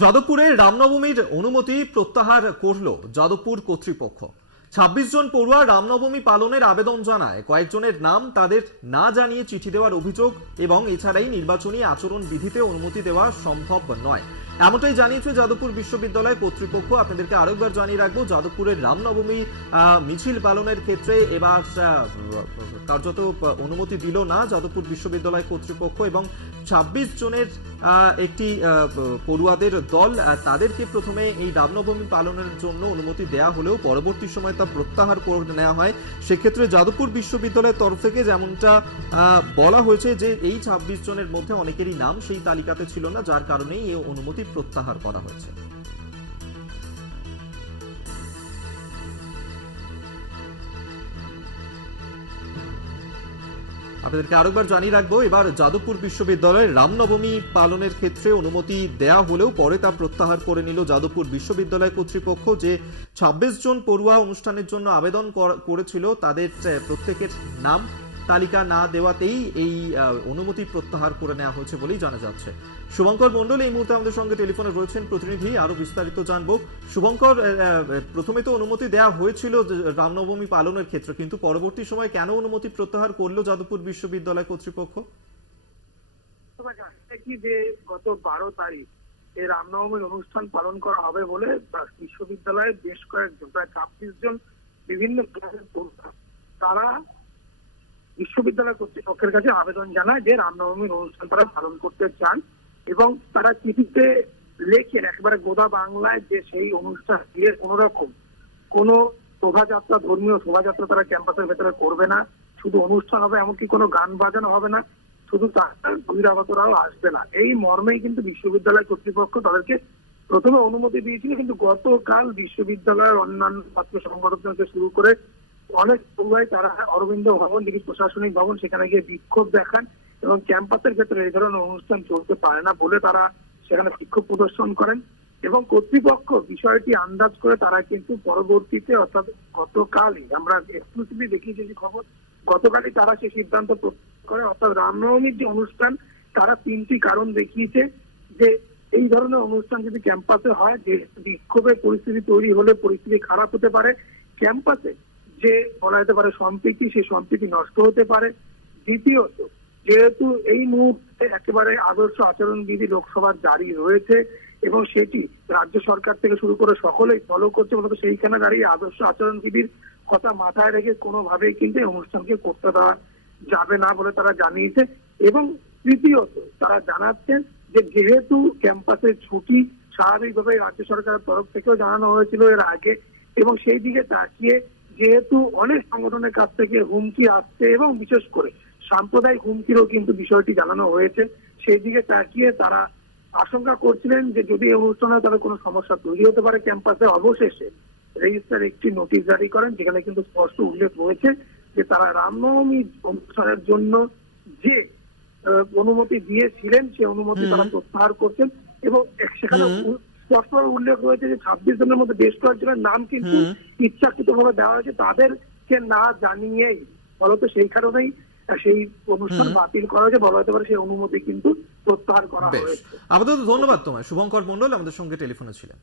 যাদবপুরে রামনবমীর অনুমতি প্রত্যাহার করল যাদবপুর কর্তৃপক্ষ। 26 জন পড়ুয়া রামনবমী পালনের আবেদন জানায় কয়েকজনের নাম তাদের না জানিয়ে চিঠি দেওয়ার অভিযোগ এবং এছাড়াই নির্বাচনী আচরণ বিধিতে অনুমতি দেওয়া সম্ভব নয়, এমনটাই জানিয়েছে যাদবপুর বিশ্ববিদ্যালয় কর্তৃপক্ষ। আপনাদেরকে আরেকবার জানিয়ে রাখবো, যাদবপুরের রামনবমী মিছিল পালনের ক্ষেত্রে এবার কার্যত অনুমতি দিল না যাদবপুর বিশ্ববিদ্যালয় কর্তৃপক্ষ এবং 26 জনের একটি পড়ুয়াদের দল, তাদেরকে প্রথমে এই রামনবমী পালনের জন্য অনুমতি দেয়া হলেও পরবর্তী সময় তা প্রত্যাহার করে নেওয়া হয়। সেক্ষেত্রে যাদবপুর বিশ্ববিদ্যালয়ের তরফ থেকে যেমনটা বলা হয়েছে যে এই 26 জনের মধ্যে অনেকেরই নাম সেই তালিকাতে ছিল না, যার কারণেই এই অনুমতি প্রত্যাহার করা হয়েছে। আপনাদেরকে আরেকবার জানিয়ে রাখবো, এবার যাদবপুর বিশ্ববিদ্যালয়ের রামনবমী পালনের ক্ষেত্রে অনুমতি দেয়া হলেও পরে তা প্রত্যাহার করে নিল যাদবপুর বিশ্ববিদ্যালয় কর্তৃপক্ষ। যে 26 জন পড়ুয়া অনুষ্ঠানের জন্য আবেদন করেছিল তাদের প্রত্যেকের নাম তালিকা না দেওয়াতেই এই অনুমতি প্রত্যাহার করে নেওয়া হয়েছে বলেই জানা যাচ্ছে। শুভঙ্কর মণ্ডল এই মুহূর্তে আমাদের সঙ্গে টেলিফোনে রয়েছেন প্রতিনিধি, আরো বিস্তারিত জানবো। শুভঙ্কর, প্রথমে তো অনুমতি দেওয়া হয়েছিল রামনবমী পালনের ক্ষেত্রে, কিন্তু পরবর্তী সময় কেন অনুমতি প্রত্যাহার করলো যাদবপুর বিশ্ববিদ্যালয় কর্তৃপক্ষ? যে গত 12 তারিখ এই রামনবমীর অনুষ্ঠান পালন করা হবে বলে বিশ্ববিদ্যালয়ের বেশ কয়েকজন প্রায় 26 জন বিভিন্ন তারা বিশ্ববিদ্যালয় কর্তৃপক্ষের কাছে আবেদন জানায় যে রামনবমীর অনুষ্ঠান তারা পালন করতে চান এবং তারা চিঠিতে লেখেন একেবারে গোদা বাংলায় যে সেই অনুষ্ঠান দিয়ে কোনো রকম কোনো শোভাযাত্রা, ধর্মীয় শোভাযাত্রা তারা ক্যাম্পাসের ভেতরে করবে না, শুধু অনুষ্ঠান হবে, এমনকি কোনো গান বাজানো হবে না, শুধু তার বহিরাগতরাও আসবে না। এই মর্মেই কিন্তু বিশ্ববিদ্যালয় কর্তৃপক্ষ তাদেরকে প্রথমে অনুমতি দিয়েছিল, কিন্তু গতকাল বিশ্ববিদ্যালয়ের অন্যান্য ছাত্র সংগঠন থেকে শুরু করে অনেক পড়ুয়াই তারা অরবিন্দ ভবন, দিকে প্রশাসনিক ভবন, সেখানে গিয়ে বিক্ষোভ দেখান এবং ক্যাম্পাসের ক্ষেত্রে এই ধরনের অনুষ্ঠান চলতে পারে না বলে তারা সেখানে বিক্ষোভ প্রদর্শন করেন এবং কর্তৃপক্ষ বিষয়টি আন্দাজ করে তারা কিন্তু পরবর্তীতে অর্থাৎ গতকালই আমরা এক্সক্লুসিভলি দেখিয়েছি যে খবর, গতকালই তারা সেই সিদ্ধান্ত করে অর্থাৎ রামনবমীর যে অনুষ্ঠান তারা 3টি কারণ দেখিয়েছে যে এই ধরনের অনুষ্ঠান যদি ক্যাম্পাসে হয় যে বিক্ষোভের পরিস্থিতি তৈরি হলে পরিস্থিতি খারাপ হতে পারে, ক্যাম্পাসে যে বলা যেতে পারে সম্প্রীতি, সেই সম্প্রীতি নষ্ট হতে পারে। দ্বিতীয়ত, যেহেতু এই মুহূর্তে একেবারে আদর্শ আচরণবিধি লোকসভার জারি রয়েছে এবং সেটি রাজ্য সরকার থেকে শুরু করে সকলেই ফলো করছে, মূলত সেইখানে দাঁড়িয়ে আদর্শ আচরণবিধির কথা মাথায় রেখে কোনোভাবেই কিন্তু এই অনুষ্ঠানকে করতে দেওয়া যাবে না বলে তারা জানিয়েছে। এবং তৃতীয়ত, তারা জানাচ্ছেন যে যেহেতু ক্যাম্পাসের ছুটি স্বাভাবিকভাবে রাজ্য সরকারের তরফ থেকেও জানানো হয়েছিল এর আগে এবং সেই দিকে তাকিয়ে যেহেতু অনেক সংগঠনের কাছ থেকে হুমকি আসছে এবং বিশেষ করে সাম্প্রদায়িক হুমকিরও কিন্তু বিষয়টি জানানো হয়েছে, সেই দিকে তাকিয়ে তারা আশঙ্কা করছিলেন যে যদি এই অনুষ্ঠানে তাদের কোনো সমস্যা তৈরি হতে পারে ক্যাম্পাসে, অবশেষে রেজিস্ট্রার একটি নোটিশ জারি করেন যেখানে কিন্তু স্পষ্ট উল্লেখ রয়েছে যে তারা রামনবমী অনুষ্ঠানের জন্য যে অনুমতি দিয়েছিলেন সেই অনুমতি তারা প্রত্যাহার করছেন এবং সেখানে স্পষ্টভাবে উল্লেখ রয়েছে যে 26 জনের মধ্যে বেশ কয়েকজনের নাম কিন্তু ইচ্ছাকৃতভাবে দেওয়া হয়েছে তাদেরকে না জানিয়েই, ফলত সেই কারণেই সেই অনুষ্ঠান বাতিল করা হয়েছে, বলা হতে পারে সেই অনুমতি কিন্তু প্রত্যাহার করা হয়েছে। আপাতত ধন্যবাদ তোমায়, শুভঙ্কর মণ্ডল আমাদের সঙ্গে টেলিফোনে ছিলেন।